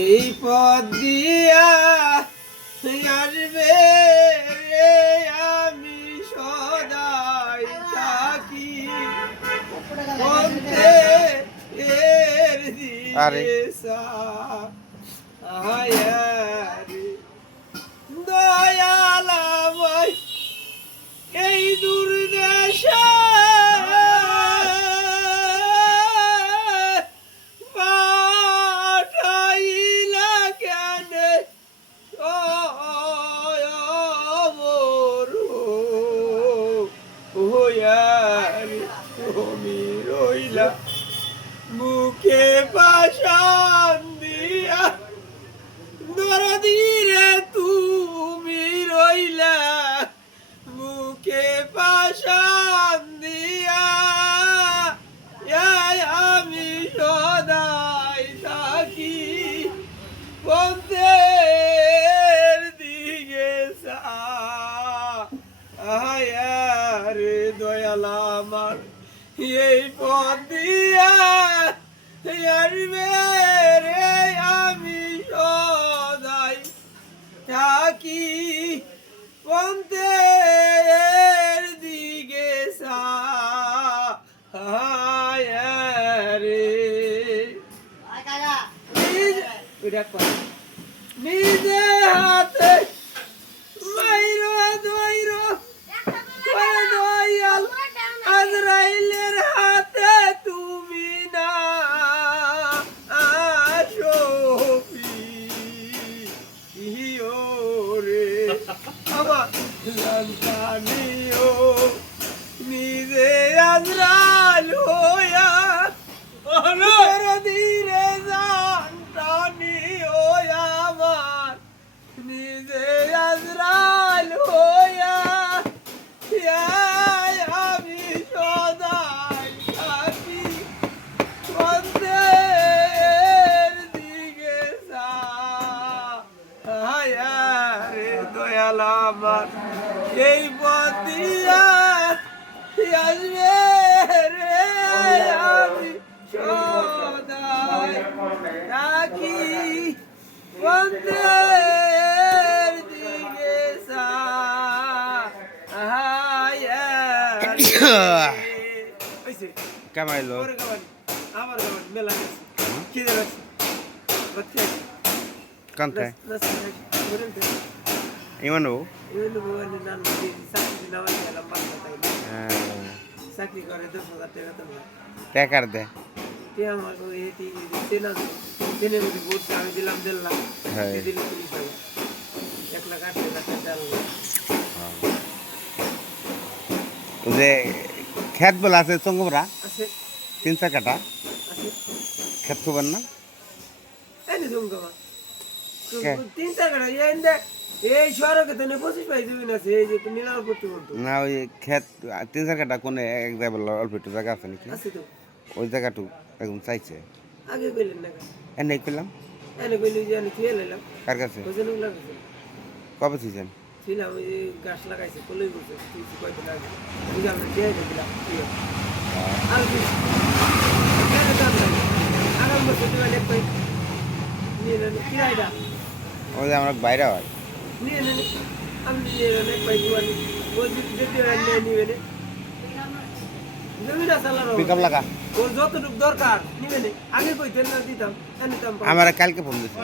এই পথ দিয়া আসবে রে আমি সদাই থাকি বলতে এর দিশা আয়ারে দয়ালাময় এই দুর্দশা পাঠাইলা কেন তুমি রইলা মুখে পাশান দিয়া দরদিরে তুমি রইলা মুখে পাশান দিয়া আমি সদাই থাকি বন্ধের দিকে আয়ারে দয়াল আমার এই পথ দিয়া আসবে রে আমি সদাই থাকি পন্থের দিকে আয়ারে নিজে হাতে মাইরো দইরো দয়াল আজরাইলের হাতে তুমি না রে আমার জানতানিও নিজে আজরাইল হইয়া ধীরে জানতানিও আমার নিজে আজরাইল হইয়া আমি সদাই থাকি বন্ধের দিকে রে দয়াল আমার এই পথ দিয়া আসবে রে আমি সদাই থাকি বন্ধের দিকে কামাইলো আমার মেলা খিদে লাগছে কান্তে ইমানো চাকরি করে 10,000 টাকা তো টাকার দে আমাকে আমি দিলাম 1.5 লাখ দিল 30,000 1,80,000 যে খেত বলা আছে চঙ্গমরা আছে 3 কাটা আছে খেত খবর না এনে চঙ্গমা 3 কাটা এই সড়কে তো 25 পাই জমি আছে এই যে নীলাল করতে বলতো না ওই খেত 3 কাটা কোনে এক জায়গা অল্প একটু জায়গা আছে নাকি আছে তো ওই জায়গাটু একদম চাইছে আগে কইলেন না এনে পেলাম এনে কইলি যে আমি খেয়ে লাইলাম কার কাছে ওজন লাগছে কবে ছিলেন ছিলাম ওই যে গাছ লাগাইছে কলই বসে কিছু কয়দিন আগে বুঝে আমরা দিয়ে দিলাম আর কি আগাম বছর দিবেন এক পাই নিয়ে নেন কিরাইটা ওই যে আমরা বাইরে হয় নিয়ে নেন আমি নিয়ে নেন এক পাই দুয়ার ওই যদি নিয়ে নিবে নে জমিটা চালানো পিকআপ লাগা ও যতটুকু দরকার নিবে নে আগে কইতেন না দিতাম এনে দিতাম আমার কালকে ফোন দিছে